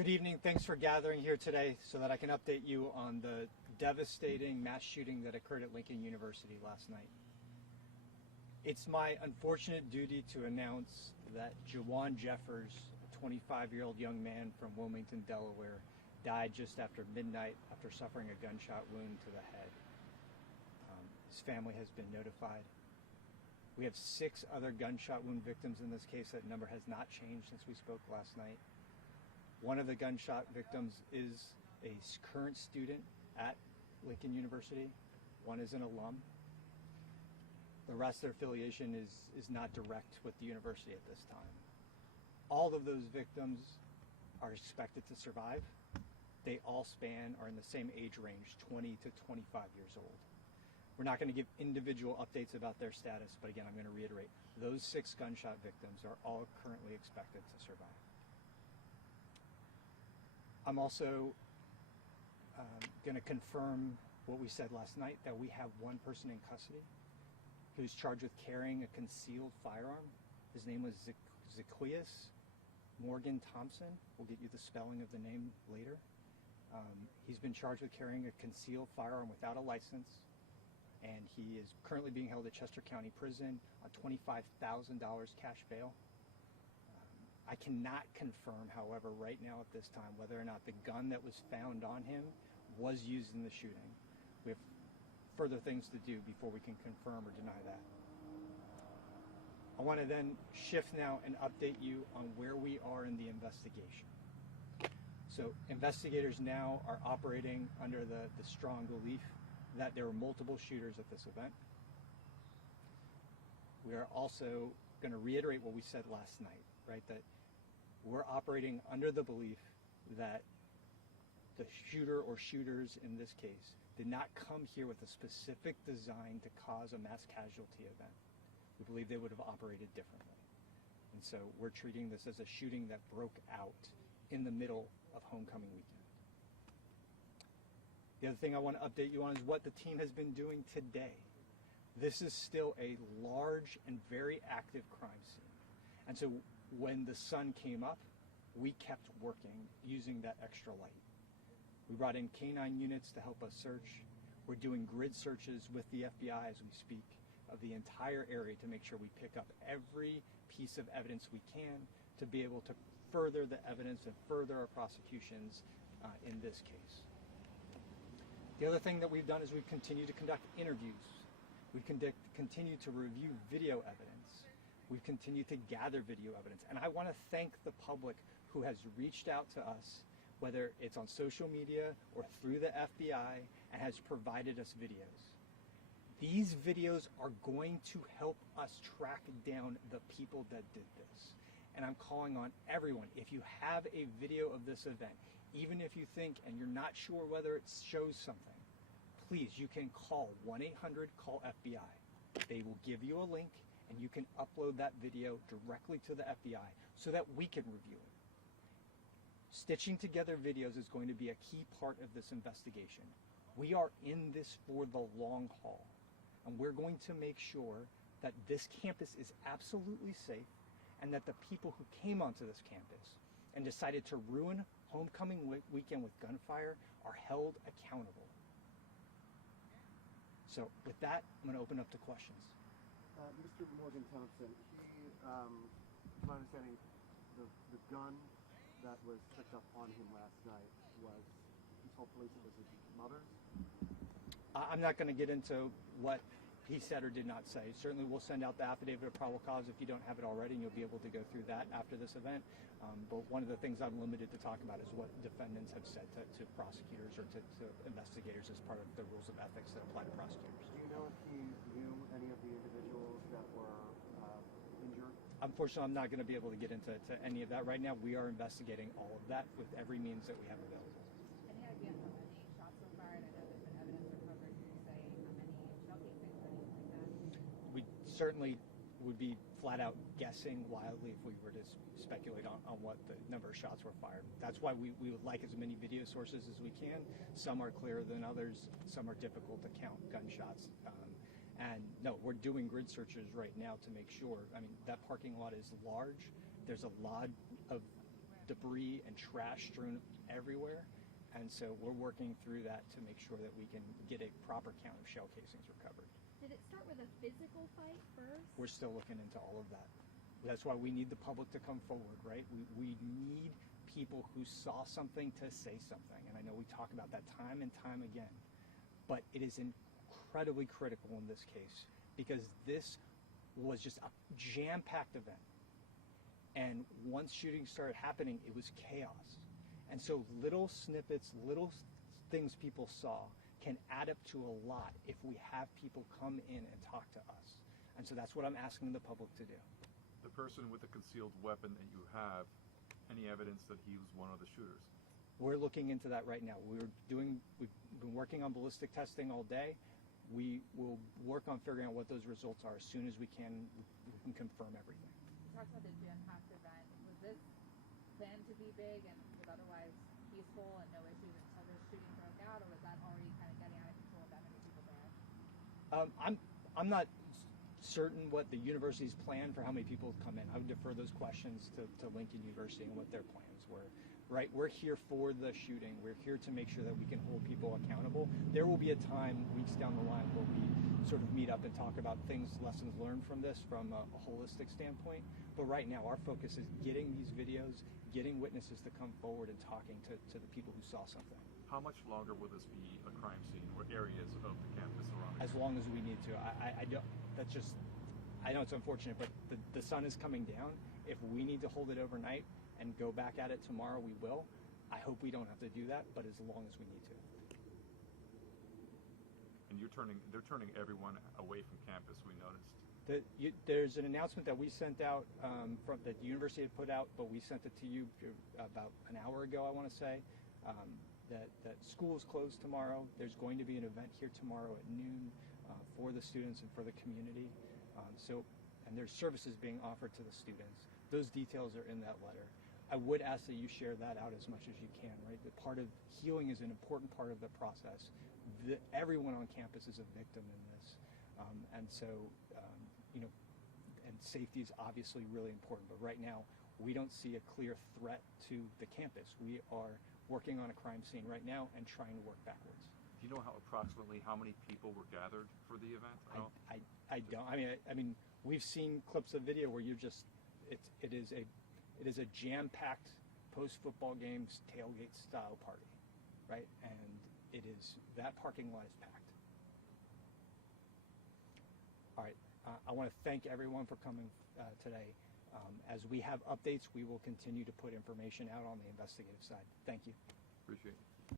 Good evening. Thanks for gathering here today so that I can update you on the devastating mass shooting that occurred at Lincoln University last night. It's my unfortunate duty to announce that Jawan Jeffers, a 25-year-old young man from Wilmington, Delaware, died just after midnight after suffering a gunshot wound to the head. His family has been notified. We have 6 other gunshot wound victims in this case. That number has not changed since we spoke last night. One of the gunshot victims is a current student at Lincoln University. One is an alum. The rest of their affiliation is not direct with the university at this time. All of those victims are expected to survive. They all are in the same age range, 20 to 25 years old. We're not going to give individual updates about their status, but again, I'm going to reiterate, those 6 gunshot victims are all currently expected to survive. I'm also going to confirm what we said last night, that we have one person in custody who's charged with carrying a concealed firearm. His name was Zacchaeus Morgan Thompson. We'll get you the spelling of the name later. He's been charged with carrying a concealed firearm without a license, and he is currently being held at Chester County Prison on $25,000 cash bail. I cannot confirm, however, right now at this time, whether or not the gun that was found on him was used in the shooting. We have further things to do before we can confirm or deny that. I want to then shift now and update you on where we are in the investigation. So investigators now are operating under the strong belief that there were multiple shooters at this event. We are also going to reiterate what we said last night, right? That we're operating under the belief that the shooter or shooters in this case did not come here with a specific design to cause a mass casualty event. We believe they would have operated differently. And so we're treating this as a shooting that broke out in the middle of homecoming weekend. The other thing I want to update you on is what the team has been doing today. This is still a large and very active crime scene. And so when the sun came up, we kept working using that extra light. We brought in canine units to help us search. We're doing grid searches with the FBI as we speak of the entire area to make sure we pick up every piece of evidence we can to be able to further the evidence and further our prosecutions in this case. The other thing that we've done is we've continued to conduct interviews. We've continued to review video evidence. We've continued to gather video evidence. And I want to thank the public who has reached out to us, whether it's on social media or through the FBI, and has provided us videos. These videos are going to help us track down the people that did this. And I'm calling on everyone, if you have a video of this event, even if you think and you're not sure whether it shows something, please, you can call 1-800-CALL-FBI. They will give you a link and you can upload that video directly to the FBI so that we can review it. Stitching together videos is going to be a key part of this investigation. We are in this for the long haul, and we're going to make sure that this campus is absolutely safe and that the people who came onto this campus and decided to ruin homecoming weekend with gunfire are held accountable. So with that, I'm going to open up to questions. Mr. Morgan Thompson, to my understanding, the gun that was picked up on him last night was, he told police it was his mother's? I'm not going to get into what he said or did not say. Certainly we'll send out the affidavit of probable cause if you don't have it already, and you'll be able to go through that after this event. But one of the things I'm limited to talk about is what defendants have said to prosecutors or to investigators as part of the rules of ethics that apply to prosecutors. Do you know if he knew any of the individuals that were injured? Unfortunately, I'm not going to be able to get into any of that right now. We are investigating all of that with every means that we have available. And have you how many shots were fired? I know there's been evidence recovered. Can you say how many shell casings or anything like that? We certainly would be flat out guessing wildly if we were to speculate on what the number of shots were fired. That's why we would like as many video sources as we can. Some are clearer than others. Some are difficult to count gunshots. And no, we're doing grid searches right now to make sure. I mean, that parking lot is large. There's a lot of debris and trash strewn everywhere. And so we're working through that to make sure that we can get a proper count of shell casings recovered. Did it start with a physical fight first? We're still looking into all of that. That's why we need the public to come forward, right? We need people who saw something to say something. And I know we talk about that time and time again. But it is incredibly critical in this case because this was just a jam-packed event. And once shooting started happening, it was chaos. And so little snippets, little things people saw can add up to a lot if we have people come in and talk to us. And so that's what I'm asking the public to do. The person with the concealed weapon that you have, any evidence that he was one of the shooters? We're looking into that right now. We've been working on ballistic testing all day. We will work on figuring out what those results are as soon as we can confirm everything. You talked about the jam-packed event. Was this planned to be big and was otherwise peaceful and no issues until the shooting broke out, or was that already kind of getting out of control with that many people there? I'm not certain what the university's plan for how many people come in. I would defer those questions to Lincoln University and what their plans were. Right, we're here for the shooting. We're here to make sure that we can hold people accountable. There will be a time weeks down the line where we sort of meet up and talk about things, lessons learned from this from a holistic standpoint. But right now, our focus is getting these videos, getting witnesses to come forward and talking to the people who saw something. How much longer will this be a crime scene or areas of the campus surrounding? As long as we need to. I don't. That's just. I know it's unfortunate, but the sun is coming down. If we need to hold it overnight and go back at it tomorrow, we will. I hope we don't have to do that, but as long as we need to. And they're turning everyone away from campus, we noticed. There's an announcement that we sent out that the university had put out, but we sent it to you about an hour ago, I want to say, that school is closed tomorrow. There's going to be an event here tomorrow at noon for the students and for the community. And there's services being offered to the students. Those details are in that letter. I would ask that you share that out as much as you can, right? The part of healing is an important part of the process. Everyone on campus is a victim in this. And safety is obviously really important, but right now we don't see a clear threat to the campus. We are working on a crime scene right now and trying to work backwards. Do you know approximately how many people were gathered for the event? I don't. I mean, we've seen clips of video where it is a jam-packed post-football games tailgate style party, right? And that parking lot is packed. All right. I want to thank everyone for coming today. As we have updates, we will continue to put information out on the investigative side. Thank you. Appreciate it.